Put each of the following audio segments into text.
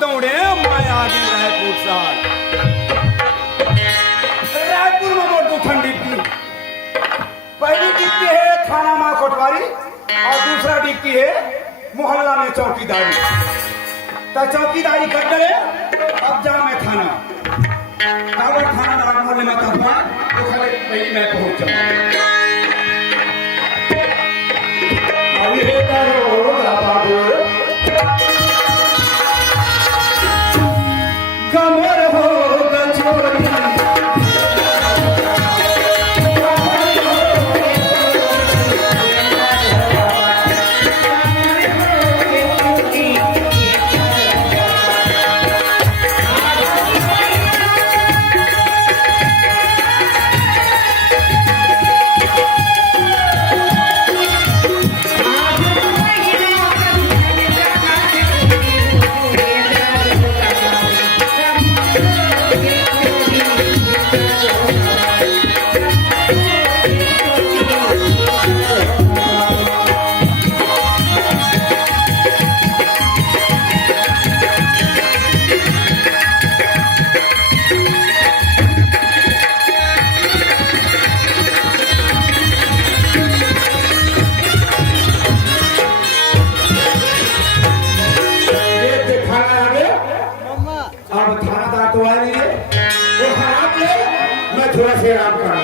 दौड़े माया आगे रायपुर साल रायपुर में मोटू ठंडी की पहली डिप्टी है थाना माँ कोटवारी और दूसरा डिप्टी है मोहल्ला में चौकीदारी। तो चौकीदारी कर करे अब जा मैं थाना थाना मोहल्ले में तब तो पहले मैं पहुंच जाऊँ। कमर हो गचोरी थोड़ा से आराम करना।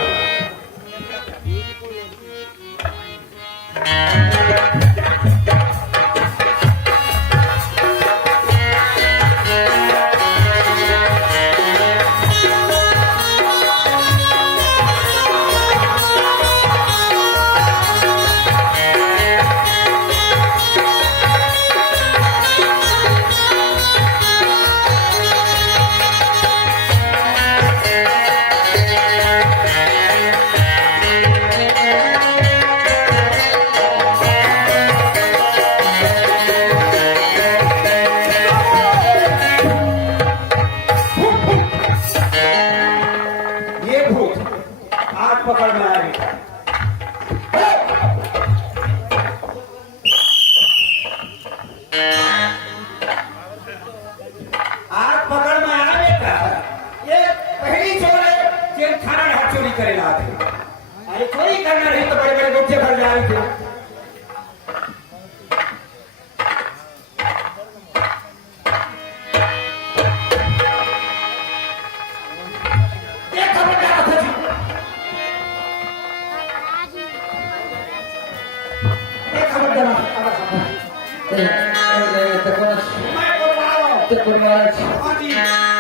पकड़ में आएगी आज पकड़ में आएगा। ये पहली चोर है जो थाना ढाक चोरी करे ना थे। अरे चोरी करना नहीं तो बड़े बड़े गुच्छे भर जा रहे थे।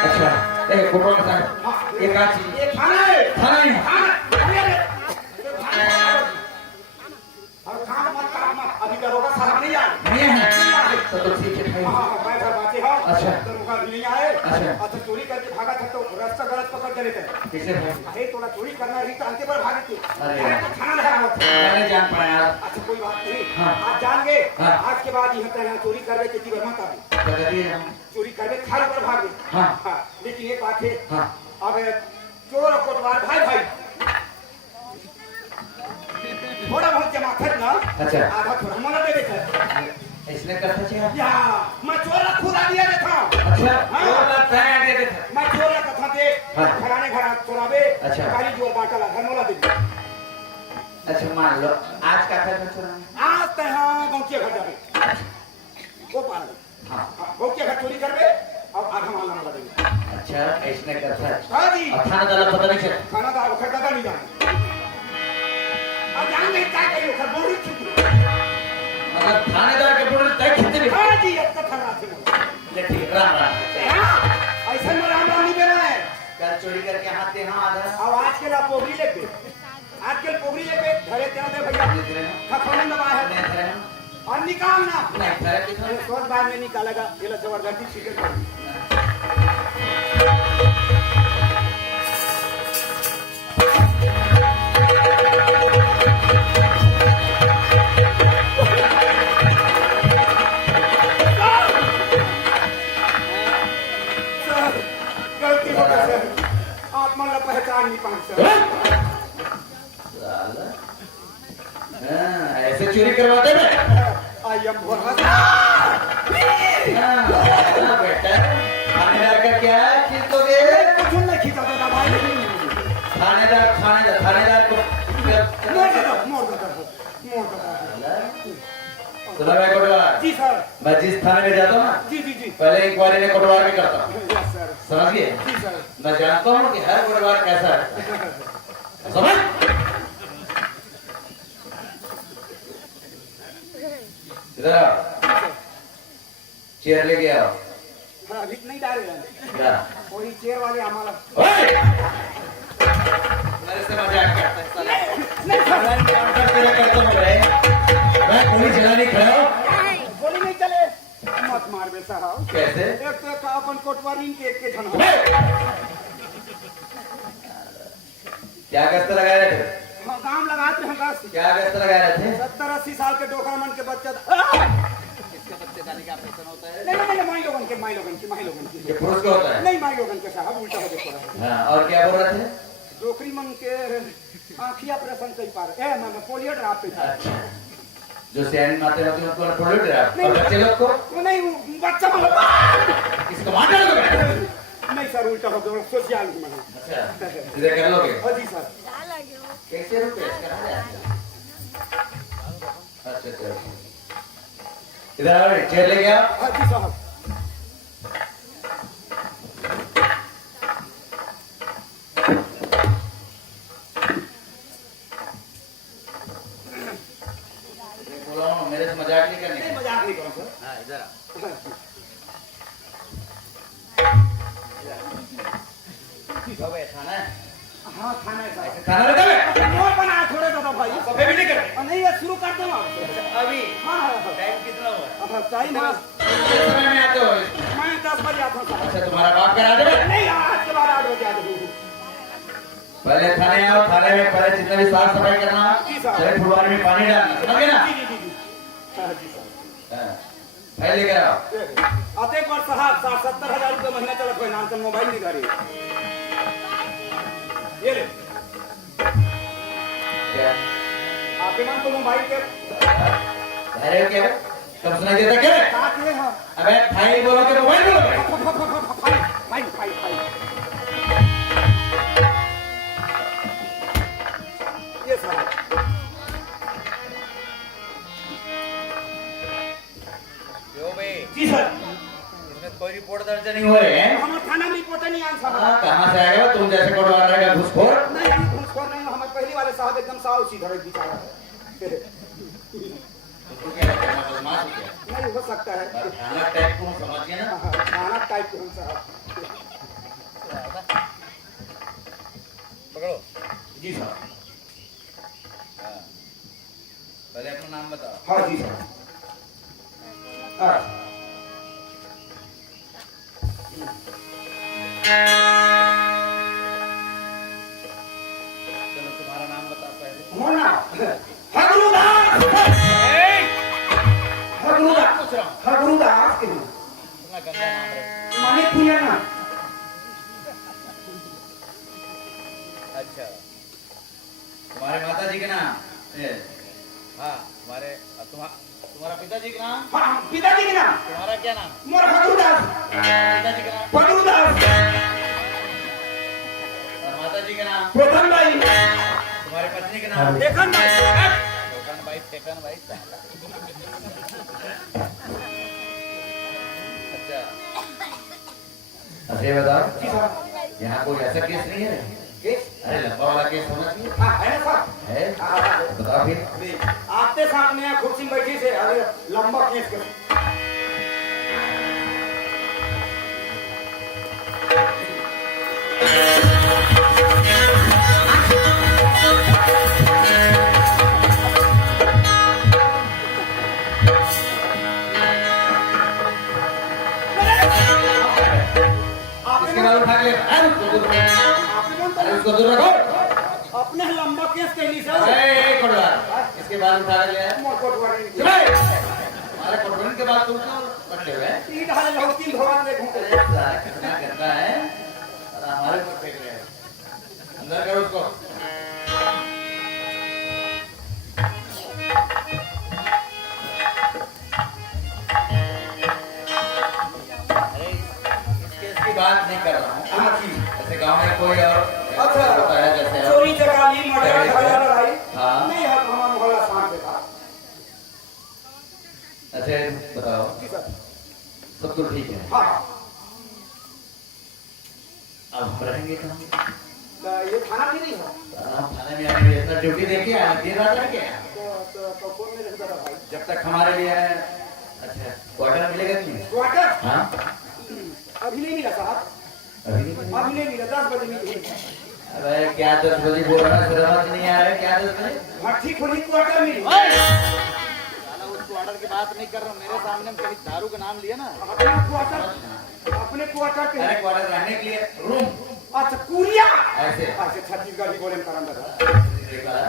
अच्छा एक फोटो का एक आची एक थाना है और काम मत अभी दरोगा साहब नहीं आए तो ठीक है भाई। हां बैठा बातें हो। अच्छा दरोगा नहीं आए। अच्छा चोरी करके भागा था तो रास्ता गलत पकड़ के लेते कैसे भाई अरे थोड़ा चोरी करना रही तो अंते पर भागे थे। अरे थाना लगा मैंने जान पाया। अच्छा कोई बात नहीं आप जान गए आज के बाद यहां तक चोरी करवे के जीवन मत आवे चोरी करवे थाने पर भागे। हां लेकिन एक बात है अब चोर और कोतवाल भाई भाई थोड़ा बहुत जमा कर ना। अच्छा आधा थोड़ा मला दे देता इसने करता चाहिए या मैं चोर ला खुदा दिया देता। अच्छा चोर ला तय दे देता मैं चोर ला कथा दे घराने घर चोरावे। अच्छा गाड़ी जोर बाटला घर मोला दे। अच्छा मान लो आज का था चोराने आज तो हां गांव के घर जावे वो पार। हां गांव के घर चोरी करवे अब आधा माल मला देंगे। अच्छा इसने करता हां जी थाना दादा पता नहीं चला थाना दादा खड़ा दादा नहीं जाने अब जान नहीं क्या कहियो खर बोरी छुपी मतलब थानेदार के बोरी तय खींचते भी। हां जी अब तक खड़ा थे ले ठीक राम राम ऐसा में राम राम नहीं बेरा है कर चोरी करके हाथ दे। हां आधा अब आज के ला पोगरी लेके आज के पोगरी लेके घरे तेरा दे भैया खखोने दबा है और निकालना नहीं घरे कितना सोच बार में निकालेगा ये ला जबरदस्ती छिके कर पहचान नहीं पाऊँ ऐसे चोरी करवाते हैं। आई एम बेटा थानेदार का क्या चीज तो ये कुछ नहीं खींचा था भाई थानेदार को मोड़ दो सुना मैं कोटवार जी सर मैं जिस थाने में जाता हूँ ना जी जी जी पहले इंक्वायरी में कोटवार भी करता हूँ यस सर समझिए जी सर मैं जानता हूँ कि हर कोटवार कैसा है समझ इधर आओ चेयर लेके आओ अभी नहीं डालेगा क्या वही चेयर वाले हमारा मेरे से मजाक करता है साला नहीं सर तेरे करते हुए मैं गोली चलाने खड़ा हूँ गोली नहीं चले मत मार बे साहब कैसे एक तो का अपन कोटवारी के एक के जन हो क्या गश्त लगाए रहे थे हाँ काम लगाते हैं बस क्या गश्त लगाए रहे थे 70-80 साल के डोकरमन के बच्चे इसके बच्चे का क्या ऑपरेशन होता है नहीं माई लोगन के ये पुरुष का होता है नहीं माई लोगन के साहब उल्टा हो देखो हाँ और क्या बोल रहे थे डोकरी मन के आँखिया ऑपरेशन कई पार ए मैं पोलियो ड्राप पे था अच्छा जो सैन माते होते हैं उनको प्रोड्यूट है और बच्चे लोग को वो नहीं वो बच्चा मतलब इसको मार डालोगे नहीं सर उल्टा हो गया सोचिए मैं अच्छा इधर कर लोगे हाँ जी सर कैसे रुपए अच्छा अच्छा इधर आओ चेयर ले गया हाँ जी साहब बोला हूँ मेरे से मजाक नहीं करनी नहीं मजाक नहीं करो सर हाँ इधर आओ खाना है हाँ खाना है साहब खाना लेता है मोर बनाया थोड़े दादा भाई कभी भी नहीं करते नहीं ये शुरू करते हैं आप अभी हाँ हाँ टाइम कितना हुआ हाँ टाइम हाँ किस समय में आते हो मैं 10 बजे आता हूँ साहब अच्छा तुम्हारा बाप करा दे नहीं आज के बाद 8 बजे आ जाऊँ पहले खाने आओ खाने में पहले जितना भी साफ सफाई करना जी साहब। पहले फुलवारी में पानी डालना समझे ना जी जी जी जी हाँ जी साहब हाँ, पहले लेकर आओ आते एक बार साहब 70,000 रुपये महीना चलत हुए नाम से मोबाइल नहीं धरी ये ले क्या आपके नाम तो मोबाइल के अरे क्या कब सुनाई देता क्या काटे हैं अबे फाइल बोलो कि मोबाइल बोलोगे फाइल फाइल फाइल ये साहब क्यों भाई जी सर इसमें कोई रिपोर्ट दर्ज नहीं हो रहे हैं हमारे थाना में रिपोर्ट नहीं आया साहब हाँ, कहाँ से आएगा तुम जैसे कोटवार रहेगा घुसखोर नहीं घूसखोर नहीं हमारे पहले वाले साहब एकदम साव सीधा बेचारा है तुमको क्या लगता है बदमाश हो क्या नहीं हो सकता है खाना टाइप को समझिए ना खाना टाइप के हम साहब पकड़ो जी साहब पहले अपना नाम बताओ हाँ जी साहब हाँ चलो तुम्हारा नाम बताओ पहले मोना हगरुदास हगरुदास पूछ रहा हूँ हगरुदास के इतना गंदा नाम है माने पुण्याना अच्छा तुम्हारे माता जी के नाम हाँ तुम्हारे तुम्हारा पिताजी का नाम हाँ पिताजी के नाम तुम्हारा क्या नाम मोर हगरुदास पिताजी का नाम हगरुदास और माता जी का नाम प्रथम भाई तुम्हारी पत्नी का नाम देखन भाई फेकन भाई अच्छा अरे बताओ जी साहब यहाँ कोई ऐसा केस नहीं है केस अरे लंबा वाला केस होना चाहिए हाँ है ना साहब है हाँ, बताओ फिर आपके सामने यहाँ कुर्सी में बैठी से अरे लंबा केस कर इसके बाद उठा के ले अरे उसको दूर रखो अपने लंबा केस कहली सर कोटवार इसके बाद उठा के ले मोर कोटवारी हमारे कोटवार के बाद तुम क्यों पकड़े हुए हैं तीन ढाले लोग तीन भगवान देखो अरे साला कितना गंदा है और हमारे ऊपर फेंक रहे हैं अंदर करो उसको गांव में कोई और अच्छा होता है जैसे चोरी चकारी मर्डर झगड़ा लड़ाई हाँ। नहीं है हमारा मोहल्ला शांत है। अच्छा बताओ जी सर। सब तो ठीक है। हाँ अब हम रहेंगे कहाँ? तो ये खाना भी नहीं है आप थाने में आएंगे इतना ड्यूटी देके आए दिन रात रह के आए। तो कौन मेरे को भाई जब तक हमारे लिए है अच्छा क्वार्टर मिलेगा कि नहीं? क्वार्टर हाँ अभी नहीं मिला साहब, अभी नहीं अभी नहीं मिला, 10 बजे मिलेगा। अरे क्या 10 बजे बोल रहा है समझ नहीं आ रहा है क्या 10 बजे? भट्टी खुली क्वार्टर मिली। साला उस क्वार्टर की बात नहीं कर रहा हूँ, मेरे सामने में कभी दारू का नाम लिया ना। अपने क्वार्टर के अरे क्वार्टर रहने के लिए रूम अच्छा कुरिया ऐसे अच्छा छत्तीसगढ़ी बोले में करम लगा। देखा है?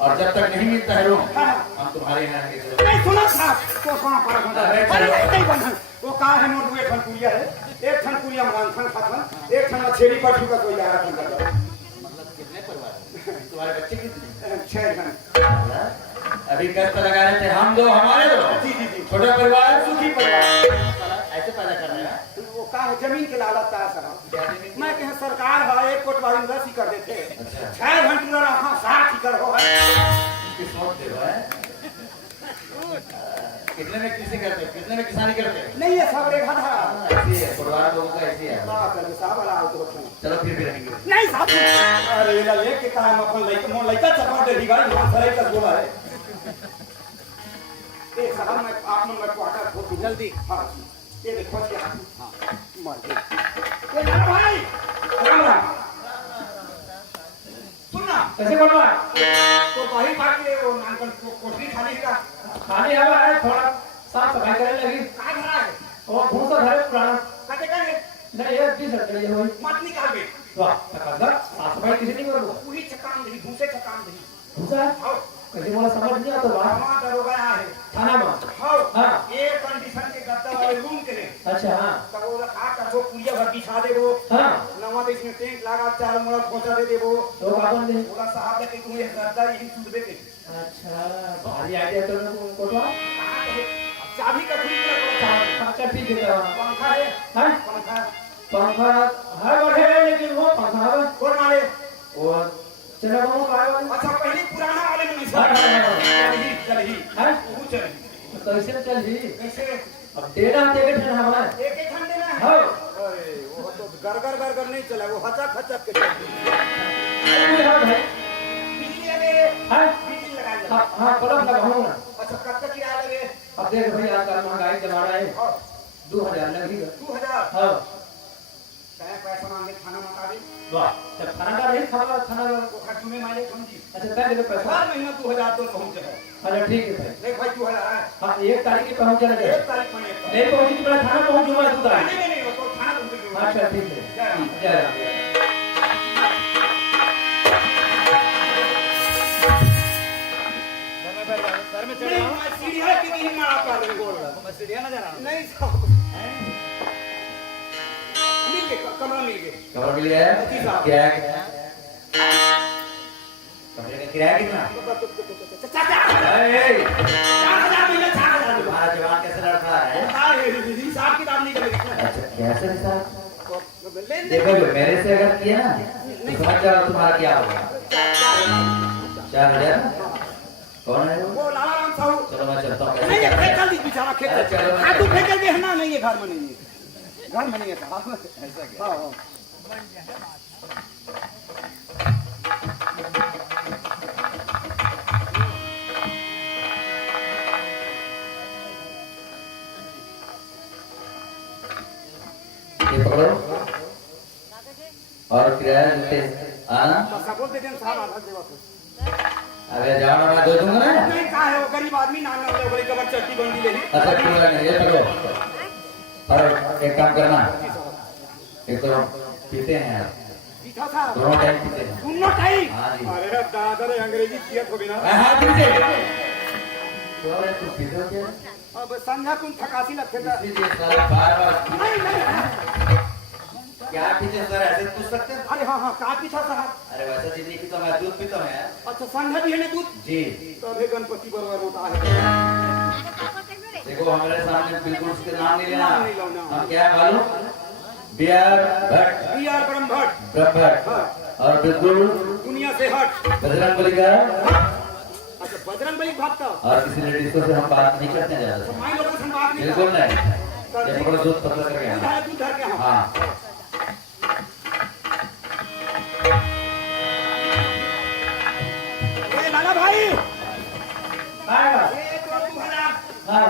और जब तक नहीं मिलता है रूम हाँ। हम तुम्हारे यहाँ रहेंगे। नहीं सुना साहब तो कहाँ पर होता है? अरे नहीं बना वो कहाँ है मोट एक ठन कुरिया है, एक ठन कुरिया में रांधन खाथन, एक ठन छेड़ी पर ठुका कोई जा रहा था। मतलब कितने परिवार हैं? तुम्हारे बच्चे कितने? 6 जन। अभी कष्ट लगा रहे थे हम दो हमारे दो जी जी जी छोटा परिवार सुखी परिवार। साला ऐसे पैदा कर रहे हैं वो कहा है जमीन के लालच था साहब। मैं कहे सरकार है एक कोट वाली रसी कर देते 6 घंटे रहा 60 ही कर हो है। इसकी सोच देखो है कितने में कृषि करते हो कितने में किसानी करते हो? नहीं है सब रेखा था ऐसी है परिवार लोगों का ऐसी है। साहब वाला तो चलो फिर भी रहेंगे। नहीं साहब अरे ये लेके काम अपन लइका चपा दे दी गाड़ी वहां सराय का बोला है। ए साहब मैं आप मन में क्वार्टर खोल दूं जल्दी। हां ये देखो क्या हां मर गए। ए ना भाई राम राम सुनना कैसे बोल रहा है? तो भाई बाकी वो नानकन कोठरी खाली है खाली हवा है, थोड़ा साफ सफाई करने लगी का भरा है और भूसा धरे पुराना कते का है नहीं ये 20 रुपए ये हुई मत निकाल बे वाह तकादा साफ सफाई किसी नहीं करोगे पूरी चकान नहीं भूसे चकान नहीं भूसा आओ कैसे बोला समझ नहीं आता बात हमारा दरोगा है थाना में हां हाँ। ये कंडीशन के गद्दा वाले रूम के लिए अच्छा हाँ तब वो रखा कर वो पूरी भर बिछा दे वो हाँ नवा तो इसमें टेंट लगा 4 मोड़ा पहुंचा दे वो तो कागज दे बोला साहब ने तुम ये गद्दा यही छूट दे अच्छा भारी आइडिया तो कोटवा कहां है चाबी का खुली लगा अच्छा ठीक है पंखा है हाँ पंखा पंखा हर बैठे है लेकिन वो पंखा है कौन मारे और चलो वो आए वाले अच्छा पहले पुराना वाले में नहीं हाँ, हाँ, हाँ। चली हाँ? वो चली कैसे चल जी कैसे अब देना देके ठंडा हवा है एक एक घंटे में हाँ अरे वो तो गरगर नहीं चला वो हचक हचक के चलती कोई हाल है बिजली लगे हाँ बिजली लगा ले हाँ हाँ बल्ब लगाऊं ना अच्छा कब तक किराया लगे अब देख भाई आजकल महंगाई जमाना है और 2000 लगेगा 2000 हाँ चाहे पैसा मांगे खाना मका दे वाह जब खाना का नहीं खाना खाना वो खर्च में माले कौन जी अच्छा कर दे पैसा हर महीना 2000 तो पहुंच जाए अच्छा ठीक है भाई नहीं भाई 2000 है हाँ 1 तारीख की पहुंच जाएगा 1 तारीख में नहीं पहुंची तो मैं थाना पहुंचूंगा 2 तारीख नहीं वो तो खाना तुमको अच्छा ठीक है जय राम। जय राम घर में चढ़ नहीं रहा मैं सीढ़ियां की नहीं मारा कर रही बोल रहा हूँ, मैं सीढ़ियाँ नजर आ रहा हूँ। नहीं साहब मिल गए कमरा मिल गए खबर मिली है जी साहब। क्या कमरे का किराया कितना? चाचा ए, 4000 मिला 4000 तुम्हारा जवान कैसे लड़ता है? हिसाब किताब नहीं करेगी अच्छा कैसे साहब? लेन देन देखो मेरे से अगर किया ना तो समझ जाओ तुम्हारा क्या होगा। 4000 कौन है वो? वो लाला राम साहू चलो मैं चलता हूँ। नहीं ये फेंक दी बेचारा खेत अरे चलो मैं- हां तू फेंक दे ना नहीं ये घर में नहीं है घर में नहीं है साहब ऐसा क्या? हां हां ये पकड़ो और किराया देते आना। सब बोल देते हैं साहब आधा देवा को अरे जाओ ना मैं दे दूंगा ना। नहीं कहा है वो गरीब आदमी नाम ना बड़ी कबर चट्टी बंदी ले ली अच्छा पूरा नहीं ये पकड़ो और एक काम करना एक तो पीते हैं यार पीठा साहब दोनों टाइम पीते हैं। दोनों टाइम हाँ जी। अरे दादा रे अंग्रेजी किया तो बिना हाँ पीते तो अरे तू पीते हो क्या? अब संध्या तुम थकासी लगते था इसलिए साला बार-बार नहीं नहीं क्या पीते हैं सर ऐसे पूछ सकते हैं? अरे हाँ हाँ का पीठा साहब अरे वैसे चीज नहीं पीता मैं दूध पीता हूँ यार। अच्छा संध्या भी है ना दूध जी तभी गणपति बरबर होता है देखो हमारे सामने बिल्कुल उसके नाम नहीं लेना। नाम नहीं लेना। हम क्या है मालूम बिहार भट्ट बी आर ब्रह्मभट्ट ब्रह्मभट्ट हाँ। और बिल्कुल दुनिया से हट। बजरंगबली का। अच्छा बजरंगबली भक्त। और किसी लेडीज को से हम बात नहीं करते हैं ज्यादा। माई लोगों से हम बात नहीं बिल्कुल करते। नहीं, ये पकड़ो दूध पतला करके तू आना। धर, तू धर के हाँ। हाँ ए लाला भाई आएगा ए तो तू भला हाँ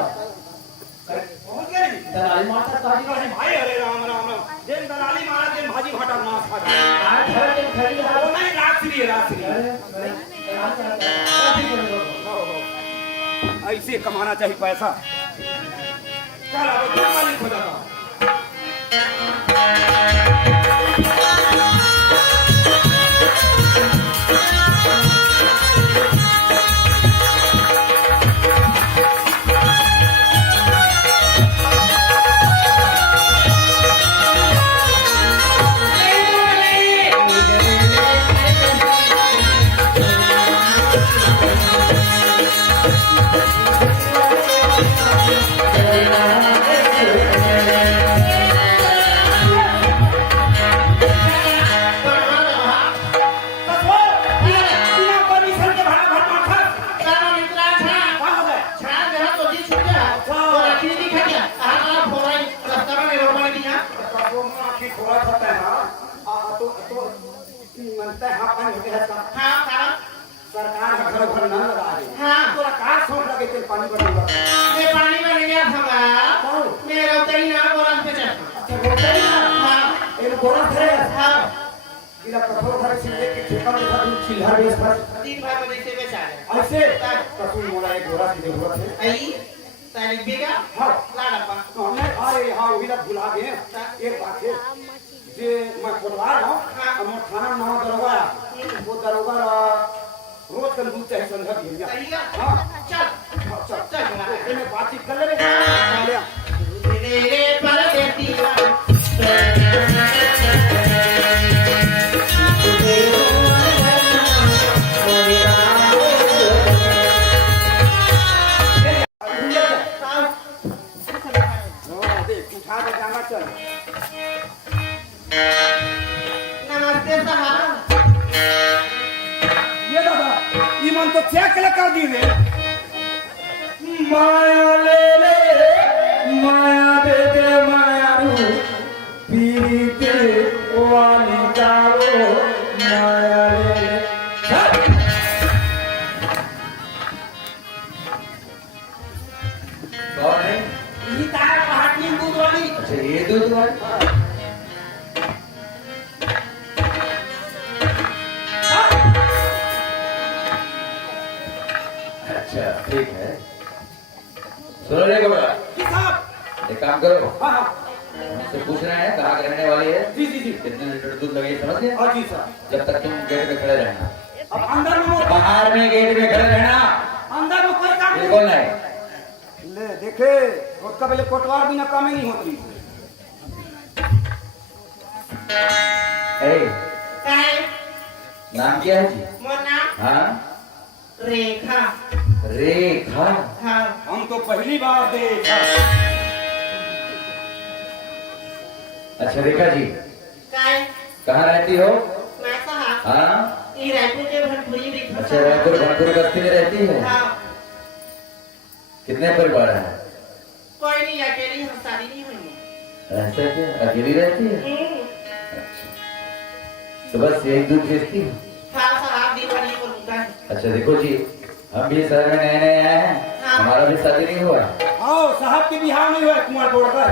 पहुंच गए नहीं? दलाली माता ताजी का है भाई अरे राम राम राम जेन दलाली महाराज जेन भाजी भाटा मांस खाता आज घर के खड़ी है वो नहीं रात्रि है रात्रि अरे दलाल करता है ताजी करो ऐसे कमाना चाहिए पैसा चल अब तुम मालिक हो जाता सरकार का घर घर न लगा रही हाँ। तोरा का सोच लगे तेल पानी बढ़ेगा मैं पानी में नहीं गया था बा। मेरा उतरी ना बोला पे चल। अच्छा होता ही ना हाँ एक बोरा थे हाँ इला कठोर घर से लेके ठेका में था चिल्हा बेस पर 3 भाग में से बेचा है। ऐसे कसूर मोला एक बोरा की जरूरत है आई तारीख बेगा हाँ लाड़ा पा। हमने अरे हाँ वही लोग भुला गए एक बात है जे मैं कोटवार हूँ और मैं थाना में दरोगा वो दरोगा रोज का दूध चाहिए संध्या भैया सही है। हाँ चल हाँ, चल चल बना तो मैं बातचीत कर ले रे तेरे पर देती देख उठा के जाना चल नमस्ते साहब। ये दादा ये मन तो चेक कर दी रे माया ले ले माया दे दे माया रू पीते वाली जाओ माया ले ले कौन है? ये तार पहाड़ी दूध वाली अच्छा ये दूध वाली। अच्छा ठीक है। सुनो रे गोरा, जी साहब एक काम करो, हाँ हाँ हमसे पूछ रहे हैं कहाँ के रहने वाली है, जी जी जी कितने लीटर दूध लगे समझ गए? हाँ जी सर जब तक तुम गेट पे खड़े रहना, अब अंदर में वो बाहर में गेट पे खड़े रहना, अंदर में कोई काम बिल्कुल नहीं नहीं। ले देखे उसका पहले कोटवार बिना काम ही नहीं होती ए, काय नाम क्या है जी? मोर नाम हाँ रेखा। रेखा। हाँ हम तो पहली बार देखा अच्छा रेखा जी काय कहाँ रहती हो? मैं साहब हाँ ये रायपुर के भटपुरी रेखा। अच्छा रायपुर भरपूर बस्ती में रहती है। हाँ कितने परिवार है? कोई नहीं अकेली हम शादी नहीं हुई है। ऐसा क्या अकेली रहती है? अच्छा तो बस यही दूध बेचती है? हाँ साहब दीवानी को लूटा है। अच्छा देखो जी हम भी शहर में नए नए आए हैं, हाँ। हमारा भी शादी नहीं हुआ। आओ साहब के बिहार नहीं हुआ कुमार बोड़कर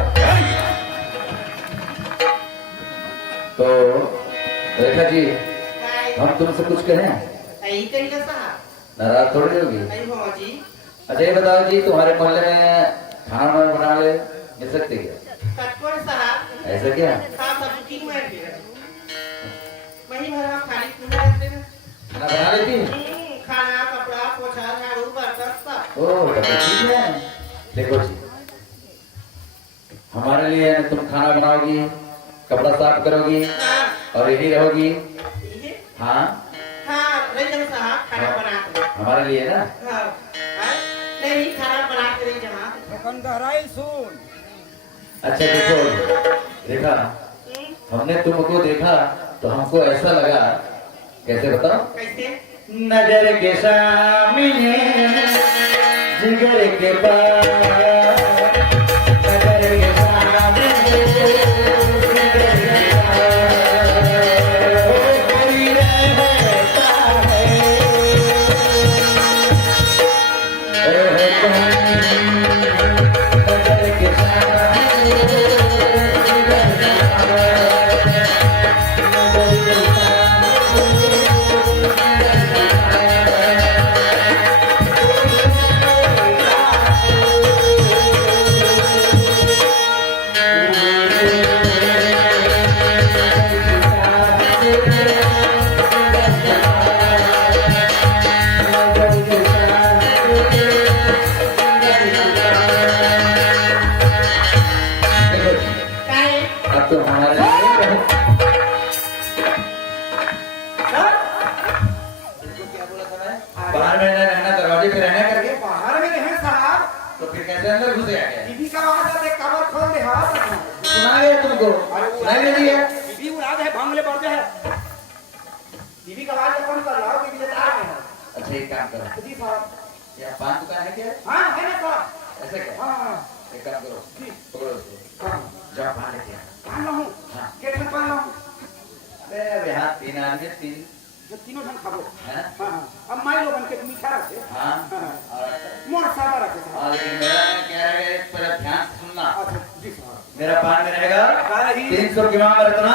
तो रेखा जी काय हम तुमसे कुछ कहें? यही कही ना साहब। नाराज थोड़ी होगी? नहीं हो जी। अच्छा ये बताओ जी तुम्हारे मोहल्ले में खाना वाना बना ले मिल सकते क्या? कटकोर साहब ऐसा क्या? हाँ सब बुकिंग में है। वही भर हम खाली पीने रहते हैं। खाना बना लेती है? खाना कपड़ा पोछा झाड़ू बर्तन सब। ओह तो ठीक है। देखो जी हमारे लिए तुम खाना बनाओगी, कपड़ा साफ करोगी हाँ और यही रहोगी। ये हाँ हाँ रही जाओ साहब खाना बना के। हमारे लिए ना। हाँ हाँ? नहीं खाना बना के रही जमा। गहराई सुन अच्छा देखो रेखा हमने तुमको देखा तो हमको ऐसा लगा, कैसे बताओ? कैसे? नजर के सामने जिगर के पास, नजर के सामने जिगर के पास, कोई रहता है, नजर के सामने जिगर के तो हमारे क्या बोला था मैं? बाहर में रहना, दरवाजे पे रहना करके। बाहर में रहे साहब तो फिर कैसे अंदर घुसे आ गए? टीवी का आवाज आते कमर खोल दे हाथ सुना गया तुमको? सुनाई नहीं दिया? टीवी उड़ा दे भांगले पड़ जाए टीवी का आवाज कौन कर रहा हो टीवी से तार है अच्छा एक काम करो, जी साहब यहाँ पान दुकान है क्या? हाँ है ना साहब ऐसे क्या? हाँ एक काम करो, जी पकड़ो उसको, हाँ जाओ पान लेके आओ। पहन रहा हूँ हाँ। गेट में पहन रहा हूँ अरे अब यहाँ 3 आदमी 3 जो तीनों जन खाबो हैं? हाँ हाँ अब माई लोगन के मीठा रखे हाँ हाँ और मोर सादा रखे साहब और लेकिन मेरा क्या रहेगा, इस पर ध्यान से सुनना। अच्छा जी साहब मेरा पान में रहेगा सारा ही 300 की मांग रखना।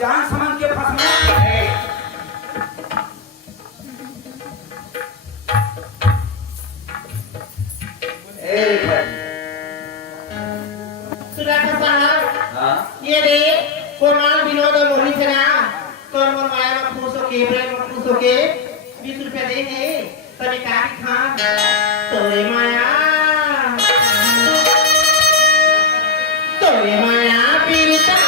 जान समझ के फंसना सुधाकर साहब हाँ ये दे कोमाल विनोद और मोहित है ना तो मोर माया में खुश होके प्रेम में खुश होके 20 रुपया दे है तभी काटी खा तोरे माया पीड़िता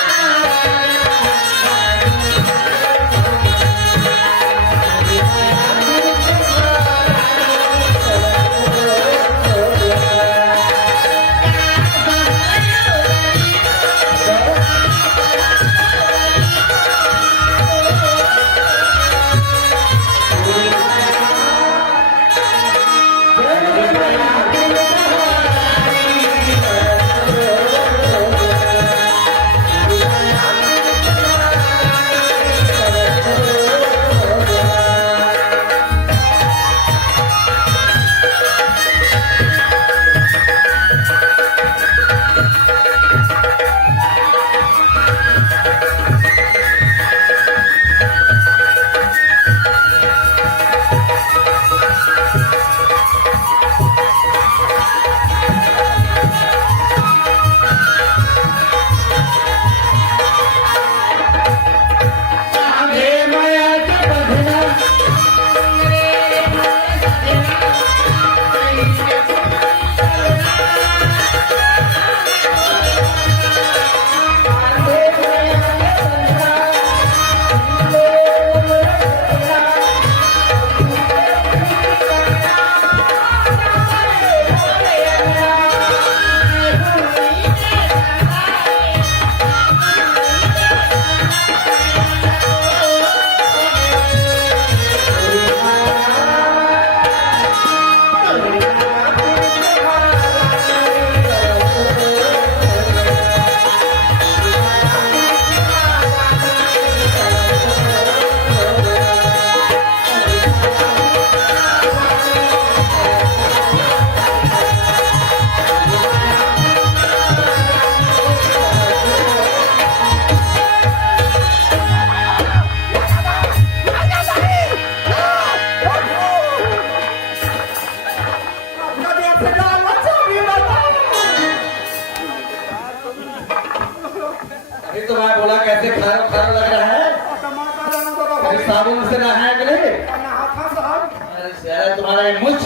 अभी तो मैं बोला कैसे खारा खारा लग रहा है, टमाटर लेना तो बाबा अरे साबुन से नहाया कि नहीं? नहाता साहब अरे साला तुम्हारा ये मुछ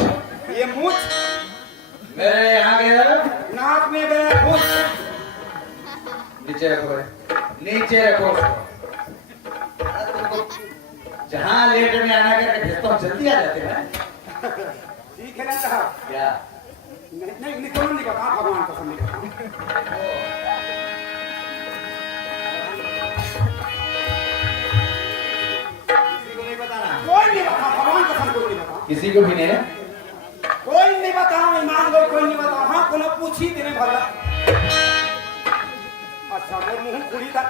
ये मुझ मेरे यहाँ गया, नाक में गया मुझ नीचे रखो, नीचे रखो। जहाँ लेट में आना करके भेजता हूँ, जल्दी आ जाते हैं। ठीक है ना साहब क्या नहीं निकलो निकलो आप भगवान का समझ कोई नहीं बता, भगवान कसम कोई नहीं बता, किसी को भी नहीं है? कोई नहीं बताओ, ईमान गो कोई नहीं बताओ। हाँ कोनो पूछी देने भला। अच्छा मोर मुंह खुली था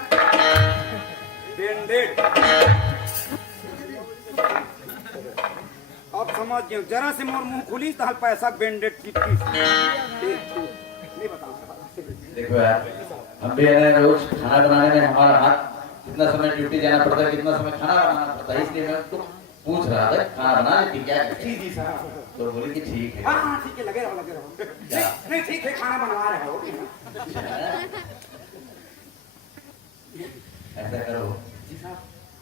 बैंडेड। अब समझ गए, जरा से मोर मुंह खुली तो पैसा बैंडेड की नहीं बताओ। देखो यार, हम भी है ना रोज खाना बनाने में हमारा हाथ कितना समय ड्यूटी जाना पड़ता है, कितना समय खाना बनाना पड़ता है, इसलिए मैं तो पूछ रहा था खाना बना लेती क्या? जी जी सर। तो बोली कि ठीक है। हाँ हाँ ठीक है, लगे रहो लगे रहो। नहीं ठीक है, खाना बनवा रहे हो। ऐसा करो, जी साहब।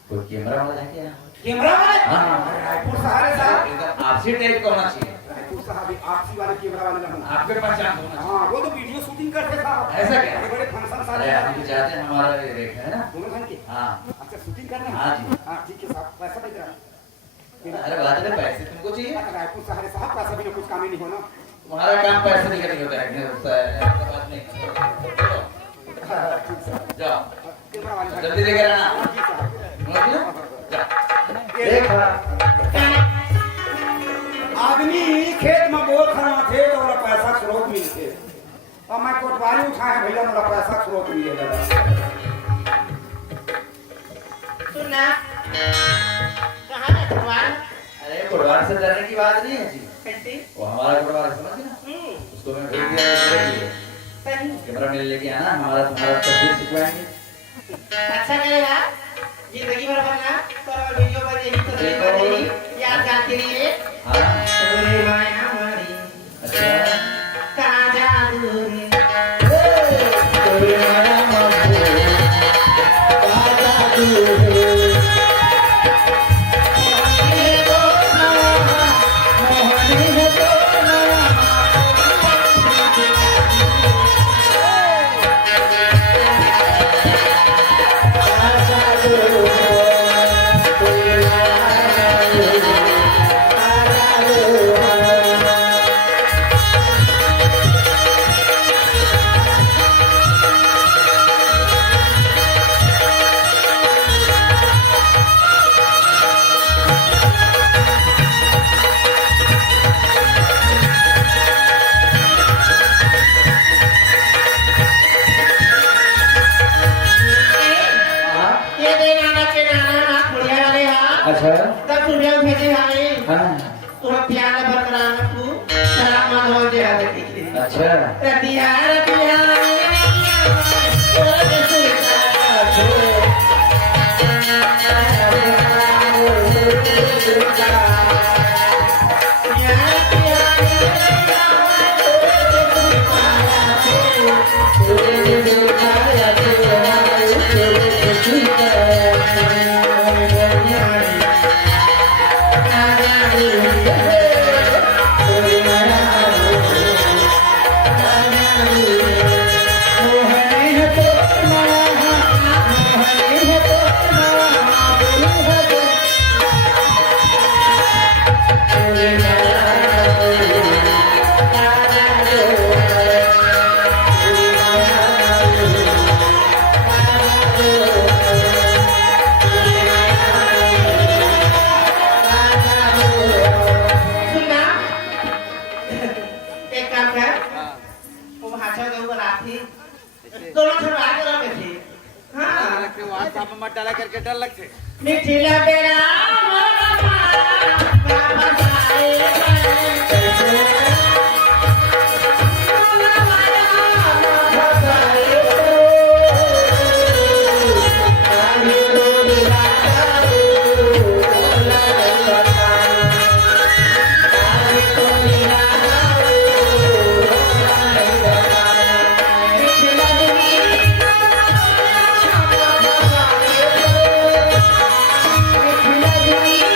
कोई कैमरा वाला है क्या? कैमरा वाले? हाँ। रायपुर सहारे साहब। एकदम आपसी टाइप का होना चाहिए। रायपुर साहब आपसी वाले कैमरा वाले ना होना। आपके पहचान होना चाहिए। हाँ वो तो वीडियो शूटिंग करते साहब। ऐसा क्या? बड़े बड़े फंक्शन सारे। अरे हम भी चाहते हैं हमारा ये रेट है ना। दोनों खान के। हाँ अच्छा शूटिंग करना है? हाँ जी। हाँ ठीक है साहब, पैसा दे रहा। अरे बात है, पैसे तुमको चाहिए? रायपुर सहारे साहब पैसा बिना कुछ काम ही नहीं होना। तुम्हारा काम पैसे नहीं करनी होता है, बात नहीं। ठीक सर। जाओ कैमरा वाले जल्दी लेकर आना। हाँ, जी साहब। समझ गया? जाओ। देखा आदमी खेत में बोर खड़ा थे तो मेरा पैसा स्रोत मिलते, और मैं कोटवारी उठाए भैया मेरा पैसा स्रोत मिलेगा। सुनना कहाँ है भगवान? अरे गुरुवार से डरने की बात नहीं है जी। कैसे? वो हमारा गुरुवार समझ गया? उसको मैं भेज दिया है, सही। कैमरा मिल लेके आना, हमारा तुम्हारा तस्वीर खिंचवाएंगे। अच्छा करेगा, जिंदगी भर बनना तो वीडियो पर यही तो रहेगी यादगार के लिए। हाँ तोरे माया मारी अच्छा। कहाँ जादू रे, तोरे माया मारी कहाँ जादू रे। ये दे नाना के नाना ना बढ़िया वाले हाँ। अच्छा तब दुनिया भेजे हमें हाँ तुम्हें प्यार बरकरार तू सलाम हो दे आगे। अच्छा रतिया रतिया ओ सुनना एक काम कर वो भाषा जो बनाती दोनों छुड़वा के रखे थे हाँ रखे WhatsApp में मत डाला करके डर लगते। मिठी लबेरा मोरा मारा Thank you.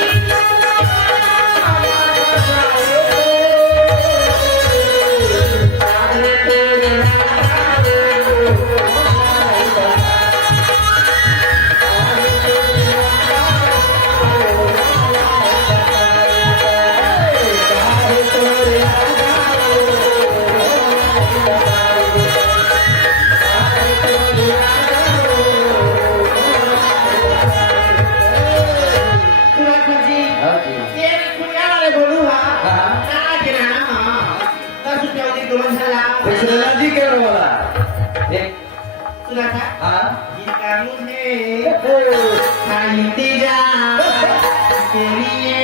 तुम झला कृष्णा जी के बोला एक सुना था हाँ जिसका मुझे खरीदे जा के लिए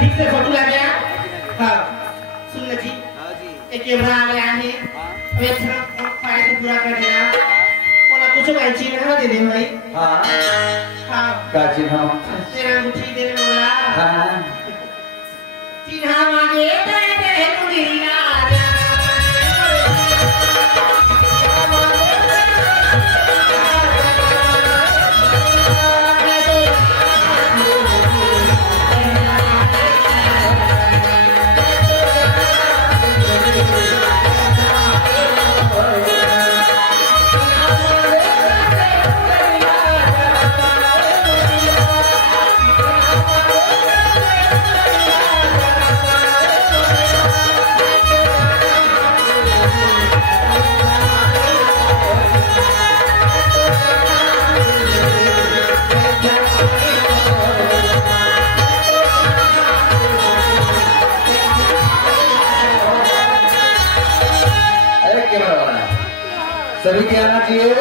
ठीक से फोटो लग गया हाँ सुन लो जी हाँ जी एक कैमरा आ गया है हाँ वे फाइल पूरा कर देना बोला कुछ भाई चीज है दे दे भाई हाँ हाँ काची हम तेरा अंगूठी दे दे बोला हाँ चिन्हा मांगे दे दे मुझीना अरे कैमरा वाला सभी के आना चाहिए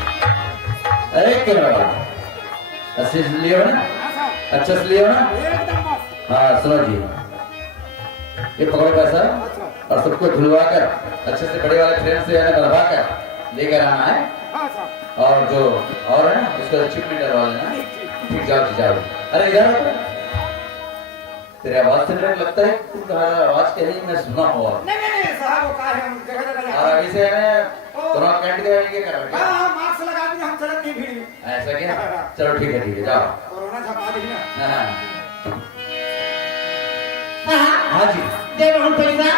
अरे कैमरा वाला अच्छे से लियो ना अच्छा से लियो ना एकदम मस्त हाँ सुनो जी ये पकड़ो पैसा और सबको धुलवा कर अच्छे से बड़े वाले फ्रेम से बनवा कर लेकर आना है हाँ साहब और जो और है ना उसको चिप में डलवा लेना ठीक जाओ जी जाओ अरे इधर आओ। तेरे आवाज से मेरे को लगता है कि तुम्हारा आवाज कहीं मैं सुना हुआ नहीं साहब वो कहा है हम जगह जगह और जाते अभी से मैं तुम्हारा कैंट के ये कर रहा हाँ हूँ हाँ मास्क लगा दी हम चलत नहीं भीड़ में ऐसा क्या चलो ठीक है जाओ कोरोना छपा दी ना हाँ हाँ हाँ जी दे हम पैसा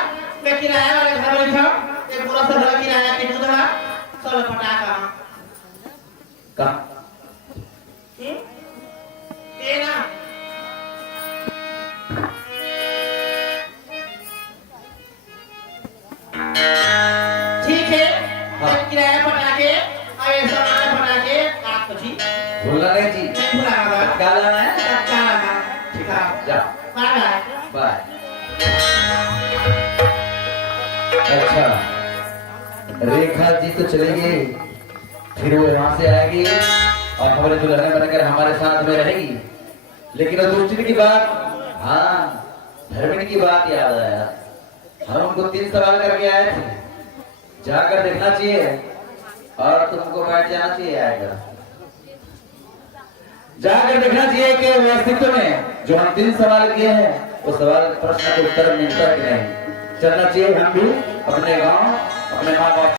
मैं किराया वाले घर में था एक पूरा सब बड़ा किराया के दूध था सब पटाखा कहाँ ये ना ठीक है हाँ। जब किराया पटाखे और ये सामान पटाखे आप कुछ ही भूलना नहीं जी नहीं भुलाऊंगा क्या लाना है अच्छा लगा ठीक है जा बाय बाय बाय अच्छा रेखा जी तो चलेगी फिर वो वहां से आएगी और हमारे दुल्हन बनकर हमारे साथ में रहेगी लेकिन वो दूसरी की बात हाँ धर्मिणी की बात याद आया हम उनको 3 सवाल करके आए थे जाकर देखना चाहिए और तुमको बैठ जाना चाहिए आएगा जाकर देखना चाहिए कि वो अस्तित्व में जो हम 3 सवाल किए हैं वो सवाल प्रश्न का उत्तर मिलता है कि नहीं चलना चाहिए हम भी अपने गांव अपने माँ बाप